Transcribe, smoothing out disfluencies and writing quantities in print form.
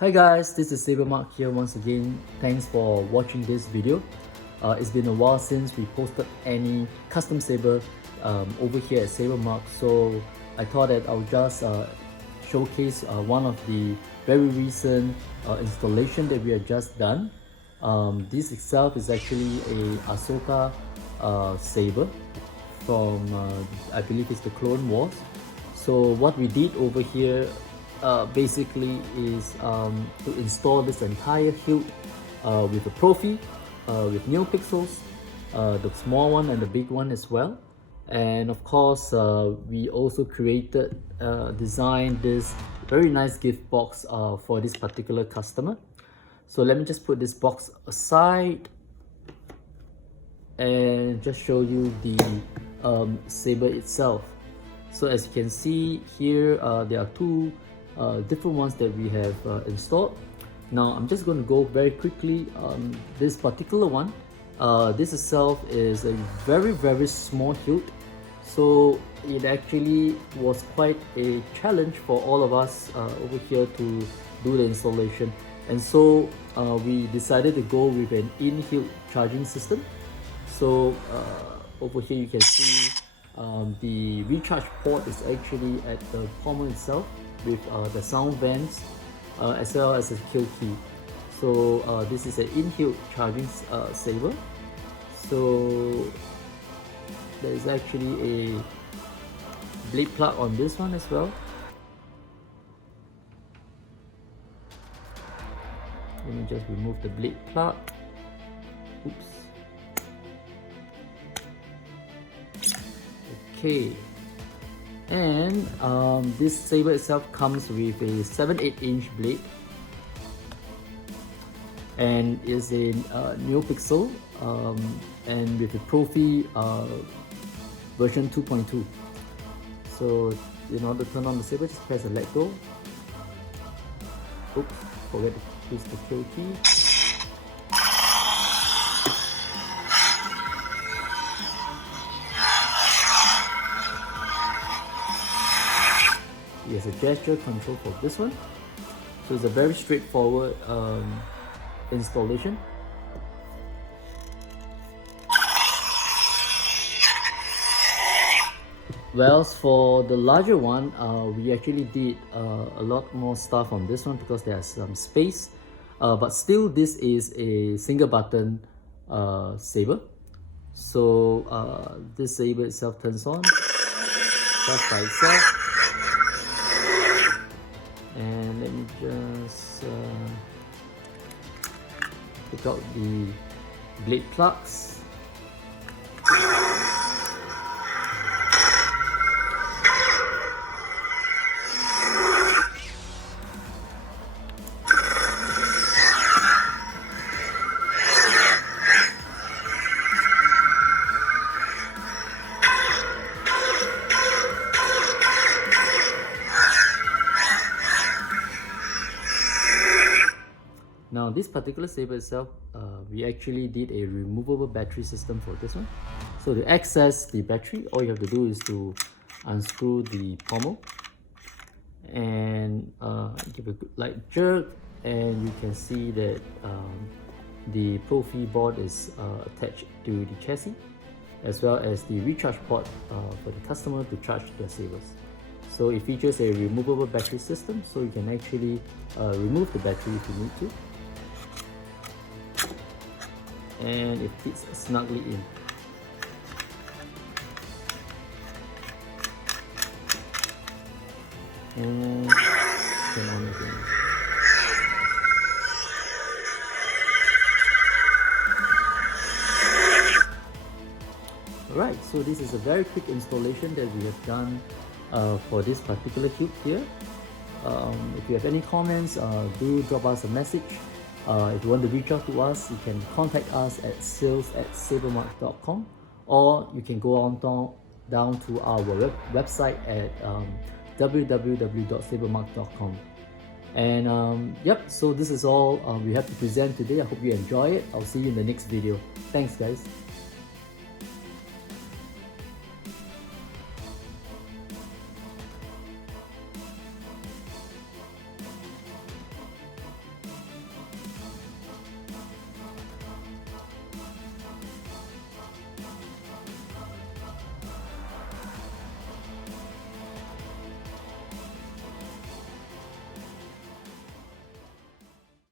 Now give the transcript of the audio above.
Hi guys, this is SaberMach here once again. Thanks for watching this video. It's been a while since we posted any custom saber over here at SaberMach, so I thought that I'll just showcase one of the very recent installation that we have just done. This itself is actually a Ashoka saber from I believe it's the Clone Wars. So what we did over here basically is to install this entire hilt with a Proffie with NeoPixels, the small one and the big one as well. And of course we also designed this very nice gift box for this particular customer. So let me just put this box aside and just show you the saber itself. So as you can see here, there are two different ones that we have installed. Now I'm just going to go very quickly on this particular one. This itself is a very small hilt, so it actually was quite a challenge for all of us over here to do the installation, and so we decided to go with an in-hilt charging system. So over here you can see the recharge port is actually at the pommel itself with the sound vents as well as a kill key. So this is an in-hilt charging saber. So there is actually a blade plug on this one as well. Let me just remove the blade plug. Oops. Okay, and this saber itself comes with a 7/8 inch blade and is a NeoPixel and with a Proffie version 2.2. So in order to turn on the saber, just press and let go. Oops, forget to use the kill key. There's a gesture control for this one, so it's a very straightforward installation. Well, for the larger one, we actually did a lot more stuff on this one because there's some space, but still this is a single button saber. So this saber itself turns on just by itself. And let me just pick out the blade plugs. Now this particular saber itself, we actually did a removable battery system for this one. So to access the battery, all you have to do is to unscrew the pommel and give a good light jerk, and you can see that the Proffie board is attached to the chassis, as well as the recharge port for the customer to charge their sabers. So it features a removable battery system, so you can actually remove the battery if you need to. And it fits snugly in. And turn on again. Alright, so this is a very quick installation that we have done for this particular hilt here. If you have any comments, do drop us a message. If you want to reach out to us, you can contact us at sales@sabermach.com, or you can go on down to our website at www.sabermach.com. And yep, so this is all we have to present today. I hope you enjoy it. I'll see you in the next video. Thanks guys.